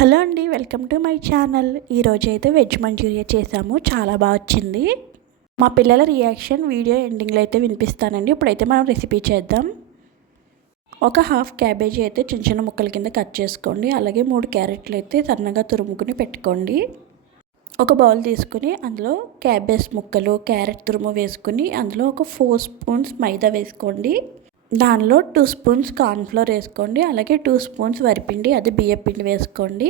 Hello అండి, welcome to my channel. ఈరోజైతే veg Manchuria చేసాము. చాలా బాగా వచ్చింది. మా పిల్లల రియాక్షన్ వీడియో ఎండింగ్లో అయితే వినిపిస్తానండి. ఇప్పుడైతే మనం రెసిపీ చేద్దాం. ఒక హాఫ్ క్యాబేజీ అయితే చిన్న చిన్న ముక్కల కింద కట్ చేసుకోండి. అలాగే 3 క్యారెట్లు అయితే సన్నగా తురుముకుని పెట్టుకోండి. ఒక బౌల్ తీసుకుని అందులో క్యాబేజ్ ముక్కలు, క్యారెట్ తురుము వేసుకుని అందులో ఒక 4 స్పూన్స్ మైదా వేసుకోండి. దానిలో 2 స్పూన్స్ కార్న్ఫ్లోర్ వేసుకోండి. అలాగే 2 స్పూన్స్ వరిపిండి, అది బియ్యపిండి వేసుకోండి.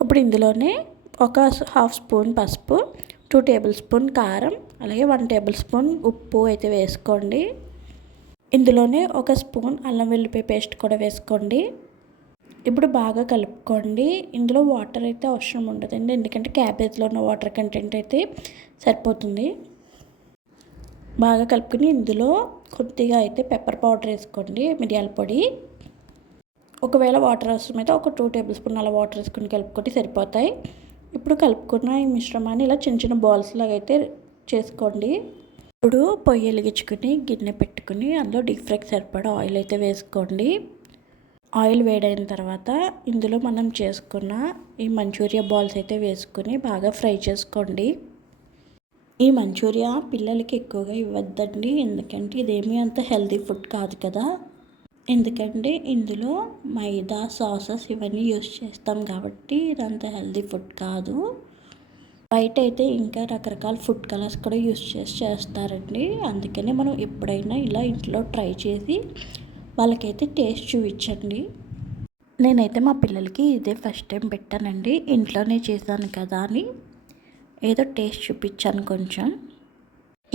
ఇప్పుడు ఇందులోనే ఒక హాఫ్ స్పూన్ పసుపు, 2 టేబుల్ స్పూన్ కారం, అలాగే 1 టేబుల్ స్పూన్ ఉప్పు అయితే వేసుకోండి. ఇందులోనే ఒక స్పూన్ అల్లం వెల్లుల్లి పేస్ట్ కూడా వేసుకోండి. ఇప్పుడు బాగా కలుపుకోండి. ఇందులో వాటర్ అయితే అవసరం ఉండదండి, ఎందుకంటే క్యాబేజ్లో ఉన్న వాటర్ కంటెంట్ అయితే సరిపోతుంది. బాగా కలుపుకుని ఇందులో కొద్దిగా అయితే పెప్పర్ పౌడర్ వేసుకోండి, మిరియాల పొడి. ఒకవేళ వాటర్ అవసరమైతే ఒక 2 టేబుల్ స్పూన్ అలా వాటర్ వేసుకుని కలుపుకొని సరిపోతాయి. ఇప్పుడు కలుపుకున్న ఈ మిశ్రమాన్ని ఇలా చిన్న చిన్న బాల్స్ లాగా అయితే చేసుకోండి. ఇప్పుడు పొయ్యి వెలిగించుకుని గిన్నె పెట్టుకుని అందులో డీప్ ఫ్రైకి సరిపడా ఆయిల్ అయితే వేసుకోండి. ఆయిల్ వేడైన తర్వాత ఇందులో మనం చేసుకున్న ఈ మంచూరియా బాల్స్ అయితే వేసుకుని బాగా ఫ్రై చేసుకోండి. ఈ మంచూరియా పిల్లలకి ఎక్కువగా ఇవ్వద్దండి, ఎందుకంటే ఇదేమీ అంత హెల్తీ ఫుడ్ కాదు కదా. ఎందుకంటే ఇందులో మైదా, సాసెస్ ఇవన్నీ యూస్ చేస్తాం కాబట్టి ఇదంత హెల్తీ ఫుడ్ కాదు. బయట అయితే ఇంకా రకరకాల ఫుడ్ కలర్స్ కూడా యూస్ చేస్తారండి. అందుకనే మనం ఎప్పుడైనా ఇలా ఇంట్లో ట్రై చేసి వాళ్ళకైతే టేస్ట్ చూపించండి. నేనైతే మా పిల్లలకి ఇదే ఫస్ట్ టైం పెట్టానండి. ఇంట్లోనే చేశాను కదా అని ఏదో టేస్ట్ చూపించాను కొంచెం.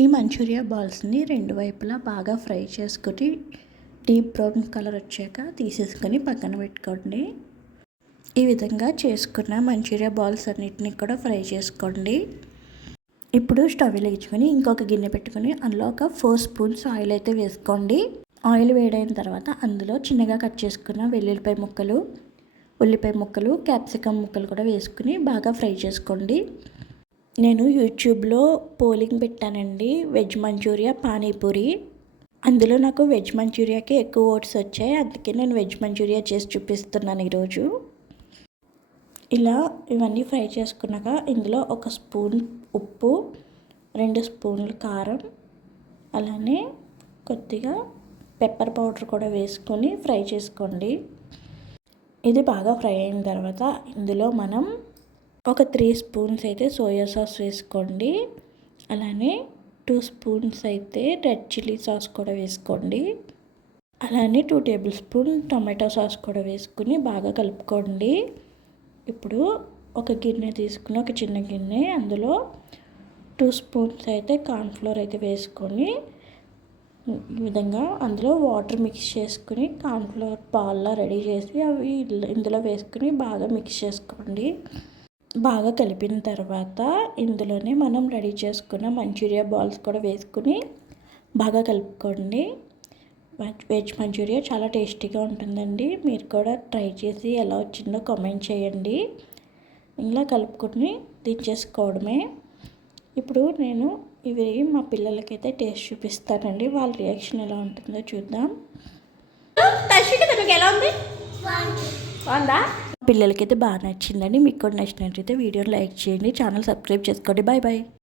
ఈ మంచూరియా బాల్స్ని 2 వైపులా బాగా ఫ్రై చేసుకొని డీప్ బ్రౌన్ కలర్ వచ్చాక తీసేసుకొని పక్కన పెట్టుకోండి. ఈ విధంగా చేసుకున్న మంచూరియా బాల్స్ అన్నిటిని కూడా ఫ్రై చేసుకోండి. ఇప్పుడు స్టవ్ వెలిగించుకొని ఇంకొక గిన్నె పెట్టుకొని అందులో ఒక 4 స్పూన్స్ ఆయిల్ అయితే వేసుకోండి. ఆయిల్ వేడైన తర్వాత అందులో చిన్నగా కట్ చేసుకున్న వెల్లుల్లిపాయ ముక్కలు, ఉల్లిపాయ ముక్కలు, క్యాప్సికమ్ ముక్కలు కూడా వేసుకుని బాగా ఫ్రై చేసుకోండి. నేను యూట్యూబ్లో పోలింగ్ పెట్టానండి, వెజ్ మంచూరియా, పానీపూరి. అందులో నాకు వెజ్ మంచూరియాకి ఎక్కువ ఓట్స్ వచ్చాయి. అందుకే నేను వెజ్ మంచూరియా చేసి చూపిస్తున్నాను ఈరోజు. ఇలా ఇవన్నీ ఫ్రై చేసుకున్నాక ఇందులో 1 స్పూన్ ఉప్పు, 2 స్పూన్లు కారం, అలానే కొద్దిగా పెప్పర్ పౌడర్ కూడా వేసుకొని ఫ్రై చేసుకోండి. ఇది బాగా ఫ్రై అయిన తర్వాత ఇందులో మనం ఒక 3 స్పూన్స్ అయితే సోయా సాస్ వేసుకోండి. అలానే 2 స్పూన్స్ అయితే రెడ్ చిల్లీ సాస్ కూడా వేసుకోండి. అలానే 2 టేబుల్ స్పూన్ టమాటో సాస్ కూడా వేసుకుని బాగా కలుపుకోండి. ఇప్పుడు ఒక గిన్నె తీసుకుని, ఒక చిన్న గిన్నె, అందులో 2 స్పూన్స్ అయితే కార్న్ఫ్లోర్ అయితే వేసుకొని ఈ విధంగా అందులో వాటర్ మిక్స్ చేసుకుని కార్న్ఫ్లోర్ బాల్లా రెడీ చేసి అవి ఇందులో వేసుకుని బాగా మిక్స్ చేసుకోండి. బాగా కలిపిన తర్వాత ఇందులోనే మనం రెడీ చేసుకున్న మంచూరియా బాల్స్ కూడా వేసుకుని బాగా కలుపుకోండి. వెజ్ మంచూరియా చాలా టేస్టీగా ఉంటుందండి. మీరు కూడా ట్రై చేసి ఎలా వచ్చిందో కామెంట్ చేయండి. ఇలా కలుపుకొని దించేసుకోవడమే. ఇప్పుడు నేను ఇవి మా పిల్లలకైతే టేస్ట్ చూపిస్తానండి. వాళ్ళ రియాక్షన్ ఎలా ఉంటుందో చూద్దాం. ఎలా ఉంది? బాగుందా? పిల్లలకైతే బాగా నచ్చిందండి. మీకు కూడా నచ్చినట్లయితే వీడియోని లైక్ చేయండి, ఛానల్ సబ్స్క్రైబ్ చేసుకోండి. Bye bye.